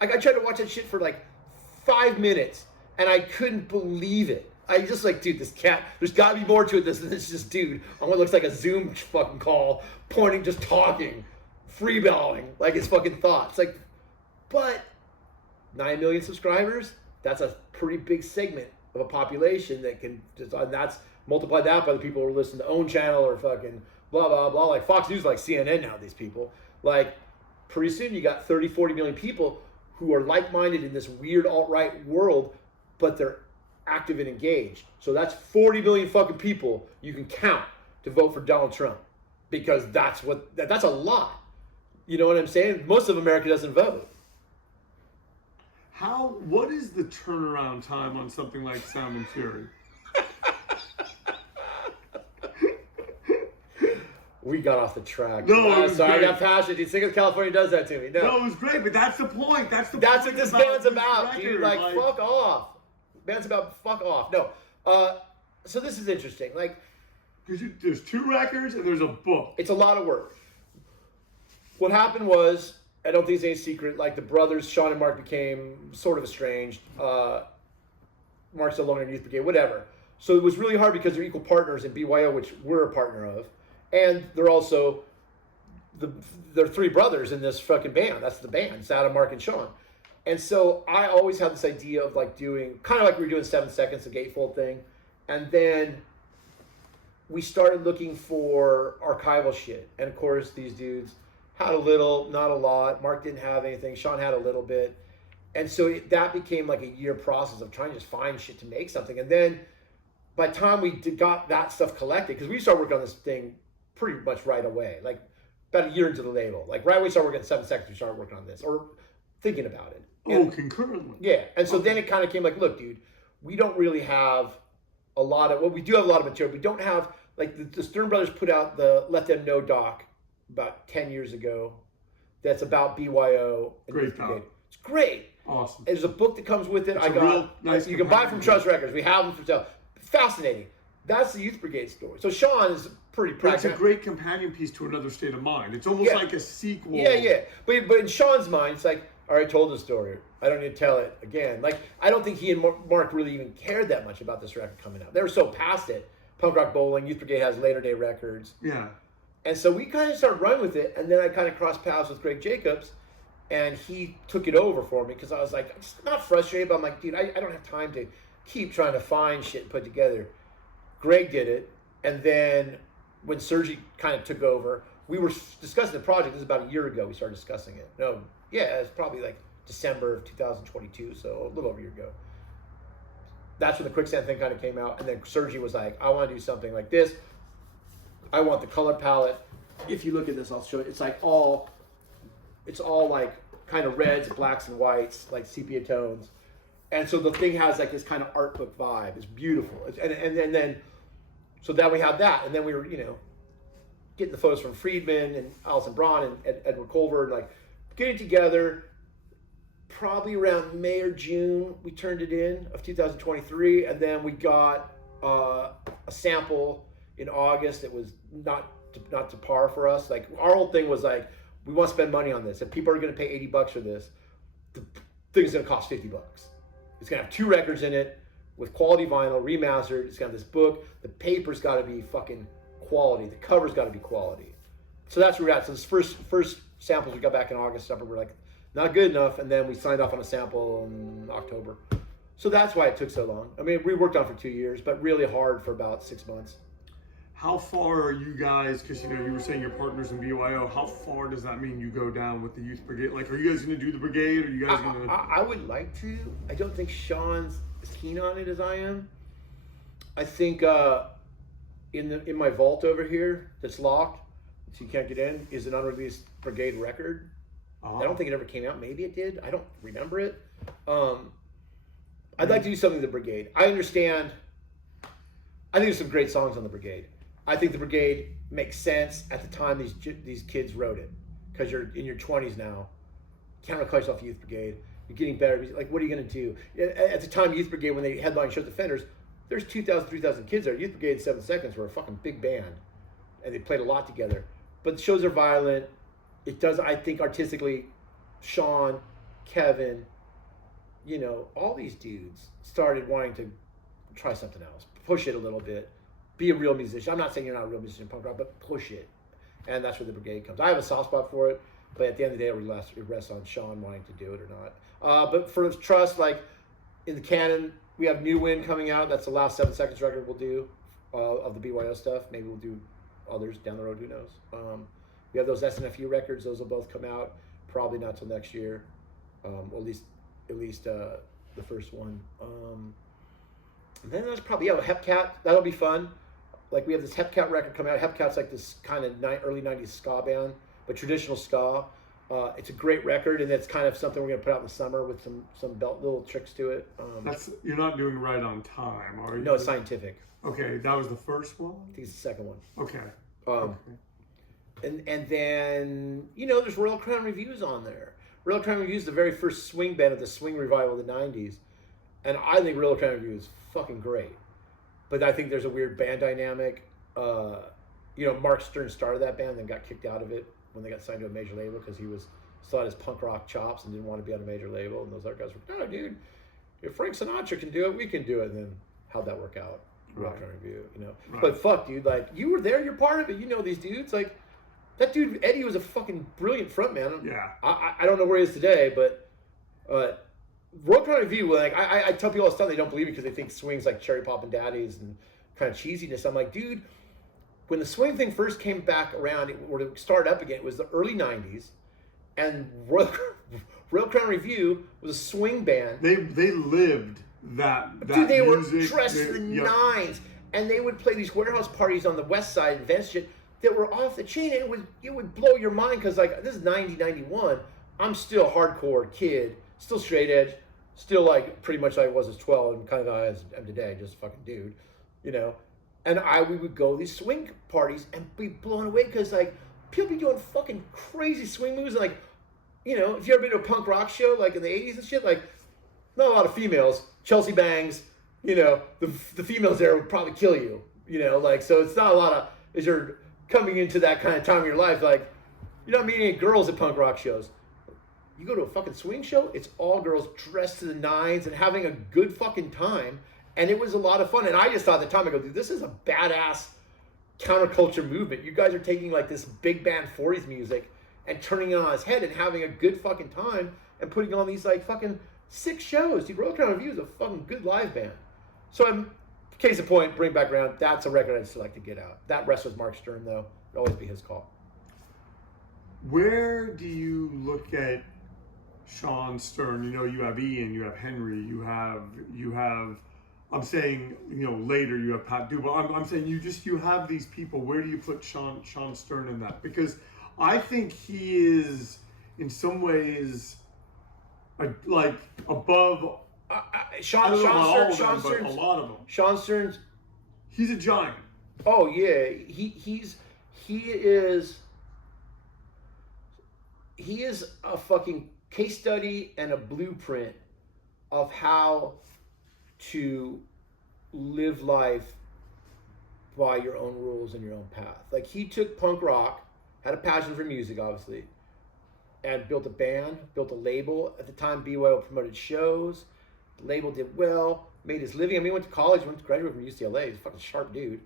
I tried to watch that shit for like 5 minutes, and I couldn't believe it. I just like, dude, this cat, there's got to be more to it than this just dude on what looks like a Zoom fucking call, pointing, just talking, freeballing, like his fucking thoughts. Like, but 9 million subscribers, that's a pretty big segment of a population that can just, and that's multiply that by the people who listen to Own Channel or fucking blah, blah, blah. Like Fox News, like CNN now, these people. Like, pretty soon you got 30, 40 million people who are like-minded in this weird alt-right world, but they're active and engaged. So that's 40 million fucking people you can count to vote for Donald Trump, because that's a lot. You know what I'm saying? Most of America doesn't vote. What is the turnaround time on something like Sound and Fury? We got off the track. No, sorry, great. I got passionate. Dude, Sing of California does that to me. No, it was great, but that's the point. That's what this band's about, dude. Like, fuck off. Band's about fuck off. No. So this is interesting. Like, because there's 2 records and there's a book. It's a lot of work. What happened was, I don't think it's any secret, like the brothers, Sean and Mark, became sort of estranged. Mark's no longer in Youth Brigade, whatever. So it was really hard because they're equal partners in BYO, which we're a partner of. And they're also, they're 3 brothers in this fucking band. That's the band. It's Adam, Mark, and Sean. And so I always had this idea of like doing, kind of like we were doing 7 Seconds, the gatefold thing. And then we started looking for archival shit. And of course, these dudes had a little, not a lot. Mark didn't have anything. Sean had a little bit. And so that became like a year process of trying to just find shit to make something. And then by the time we got that stuff collected, because we started working on this thing pretty much right away, like about a year into the label. Like right when we started working on 7 Seconds, we started working on this, or thinking about it. And, concurrently. Yeah. And so then it kind of came like, look, dude, we don't really have a lot of, well, we do have a lot of material. We don't have, like the Stern Brothers put out the Let Them Know doc about 10 years ago. That's about BYO and Youth Brigade. It's great. Awesome. There's a book that comes with it. Nice you can buy from Trust Records. We have them for sale. Fascinating. That's the Youth Brigade story. So Sean is pretty practical. It's a great companion piece to Another State of Mind. It's almost like a sequel. Yeah. But in Sean's mind, it's like, all right, I told the story. I don't need to tell it again. Like, I don't think he and Mark really even cared that much about this record coming out. They were so past it. Punk Rock Bowling, Youth Brigade has Later Day Records. Yeah. And so we kind of started running with it, and then I kind of crossed paths with Greg Jacobs, and he took it over for me because I was like, I'm just not frustrated, but I'm like, dude, I don't have time to keep trying to find shit and put together. Greg did it, and then when Sergi kind of took over, we were discussing the project. This is about a year ago we started discussing it. No, yeah, it's probably like December of 2022, so a little over a year ago. That's when the Quicksand thing kind of came out, and then Sergi was like, I want to do something like this. I want the color palette. If you look at this, I'll show you. It's all like kind of reds, blacks, and whites, like sepia tones. And so the thing has like this kind of art book vibe. It's beautiful. And then, so then we have that, and then we were, getting the photos from Friedman and Alison Braun and Edward Culver, and like getting together. Probably around May or June, we turned it in of 2023, and then we got a sample in August that was not to par for us. Like our whole thing was like, we want to spend money on this. If people are going to pay $80 for this, the thing's going to cost $50. It's going to have 2 records in it with quality vinyl, remastered. It's got this book. The paper's got to be fucking quality. The cover's got to be quality. So that's where we're at. So this first samples we got back in August, September, we're like, not good enough. And then we signed off on a sample in October. So that's why it took so long. I mean, we worked on it for 2 years, but really hard for about 6 months. How far are you guys, because you were saying you're partners in BYO, how far does that mean you go down with the Youth Brigade? Like, are you guys going to do the Brigade? Or are you guys going to... I would like to. I don't think Sean's as keen on it as I am. I think in my vault over here that's locked, so you can't get in, is an unreleased Brigade record. I don't think it ever came out. Maybe it did. I don't remember it. I'd like to do something with the Brigade. I understand. I think there's some great songs on the Brigade. I think the Brigade makes sense at the time these kids wrote it, because you're in your 20s now. You can't call yourself Youth Brigade. You're getting better. Like, what are you going to do? At the time, Youth Brigade, when they headlined Shows Defenders, there's 2,000, 3,000 kids there. Youth Brigade and 7 Seconds were a fucking big band, and they played a lot together. But the shows are violent. It does, I think, artistically, Sean Kevin, all these dudes started wanting to try something else, push it a little bit, be a real musician. I'm not saying you're not a real musician in punk rock, but push it. And that's where the Brigade comes. I have a soft spot for it, but at the end of the day, it rests on Sean wanting to do it or not. But for Trust, like in the canon, we have New Wind coming out. That's the last 7 Seconds record we'll do of the BYO stuff. Maybe we'll do others down the road, who knows. We have those SNFU records. Those will both come out probably not till next year, or at least the first one. And then there's probably Hepcat. That'll be fun. Like we have this Hepcat record coming out. Hepcat's like this kind of early '90s ska band, but traditional ska. It's a great record, and it's kind of something we're gonna put out in the summer with some little tricks to it. You're not doing Right on Time, are you? No, it's Scientific. Okay, that was the first one? I think it's the second one. Okay. Okay. And then, there's Royal Crown Reviews on there. Royal Crown Review is the very first swing band of the swing revival of the 90s. And I think Royal Crown Review is fucking great. But I think there's a weird band dynamic. Mark Stern started that band, then got kicked out of it when they got signed to a major label because he still had his punk rock chops and didn't want to be on a major label. And those other guys were, no, dude, if Frank Sinatra can do it, we can do it. And then how'd that work out? Rock and Review, Right. But fuck, dude, like you were there, you're part of it. These dudes, like that dude Eddie was a fucking brilliant frontman. Yeah. I don't know where he is today, but Rock and Review, like I tell people all the time they don't believe it because they think swing's like Cherry Poppin' Daddies and kind of cheesiness. I'm like, dude, when the swing thing first came back around, or to start up again, it was the early '90s, and Royal Crown Review was a swing band. They lived that Dude, they music, were dressed to the nines, and they would play these warehouse parties on the west side, events shit that were off the chain, and it would blow your mind because like this is 90, 91. I'm still a hardcore kid, still straight edge, still like pretty much like I was as 12 and kind of I am today, just a fucking dude, And we would go to these swing parties and be blown away because like people be doing fucking crazy swing moves, like if you ever been to a punk rock show like in the 80s and shit, like not a lot of females. Chelsea Bangs, the females there would probably kill you, so it's not a lot of, as you're coming into that kind of time of your life, like, you're not meeting any girls at punk rock shows. You go to a fucking swing show, it's all girls dressed to the nines and having a good fucking time, and it was a lot of fun, and I just thought at the time, I go, dude, this is a badass counterculture movement. You guys are taking like this big band 40s music and turning it on its head and having a good fucking time and putting on these like fucking 6 shows. Dude, Royal Crown Review is a fucking good live band. So case in point, bring back around, that's a record I'd still like to get out. That rest was Mark Stern though. It'd always be his call. Where do you look at Sean Stern? You have Ian, you have Henry, you have I'm saying, later you have Pat Duba. I'm saying you have these people. Where do you put Sean Stern in that? Because I think he is in some ways like above Sean Stern's a lot of them. Sean Stern's, he's a giant. Oh yeah, he is a fucking case study and a blueprint of how to live life by your own rules and your own path. Like he took punk rock, had a passion for music, obviously, and built a band, built a label. At the time, BYO promoted shows. The label did well, made his living. I mean, he went to college, graduated from UCLA. He's a fucking sharp dude.